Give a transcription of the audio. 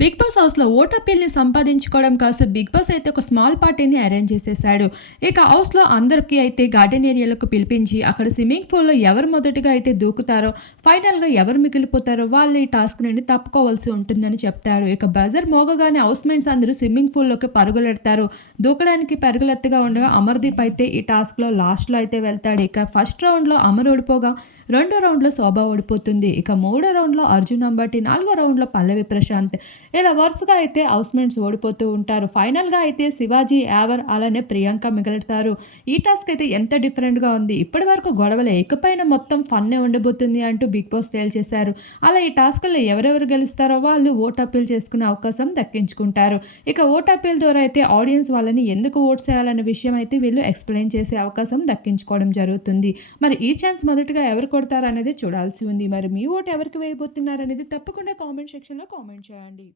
Big boss హౌస్లో vote అప్పీల్ని సంపాదించుకోవడం కోసం బిగ్ బాస్ అయితే ఒక స్మాల్ పార్టీని అరేంజ్ చేసేసాడు ఇక హౌస్లో అందరికీ అయితే గార్డెన్ ఏరియాలకు పిలిపించి అక్కడ స్విమ్మింగ్ పూల్లో ఎవరు మొదటిగా అయితే దూకుతారో ఫైనల్గా ఎవరు మిగిలిపోతారో వాళ్ళు ఈ టాస్క్ నుండి తప్పుకోవాల్సి ఉంటుందని చెప్తారు. ఇక బజర్ మోగగానే హౌస్ మేట్స్ అందరూ స్విమ్మింగ్ పూల్లోకి పరుగులెడతారు. దూకడానికి పరుగులెత్తగా ఉండగా అమర్దీప్ అయితే ఈ టాస్క్లో లాస్ట్లో అయితే వెళ్తాడు. ఇక ఫస్ట్ రౌండ్లో అమర్ ఓడిపోగా రెండో రౌండ్లో శోభ ఓడిపోతుంది. ఇక మూడో రౌండ్లో అర్జున్ అంబటి నాలుగో రౌండ్లో పల్లవి ప్రశాంత్. ఇలా వరుసగా అయితే హౌస్మేట్స్ ఓడిపోతూ ఉంటారు. ఫైనల్గా అయితే శివాజీ యావర్ అలానే ప్రియాంక మిగలుతారు. ఈ టాస్క్ అయితే ఎంత డిఫరెంట్గా ఉంది. ఇప్పటి వరకు గొడవలు ఎక్కపైన మొత్తం ఫన్నే ఉండబోతుంది అంటూ బిగ్ బాస్ తేల్చేశారు. అలా ఈ టాస్క్లో ఎవరెవరు గెలుస్తారో వాళ్ళు ఓట్ అప్పీల్ చేసుకునే అవకాశం దక్కించుకుంటారు. ఇక ఓట్ అప్పీల్ ద్వారా అయితే ఆడియన్స్ వాళ్ళని ఎందుకు ఓట్ చేయాలనే విషయం అయితే వీళ్ళు ఎక్స్ప్లెయిన్ చేసే అవకాశం దక్కించుకోవడం జరుగుతుంది. మరి ఈ ఛాన్స్ మొదటగా ఎవరు కొడతారనేది చూడాల్సి ఉంది. మరి మీ ఓటు ఎవరికి వేయబోతున్నారు అనేది తప్పకుండా కామెంట్ సెక్షన్లో కామెంట్ చేయండి.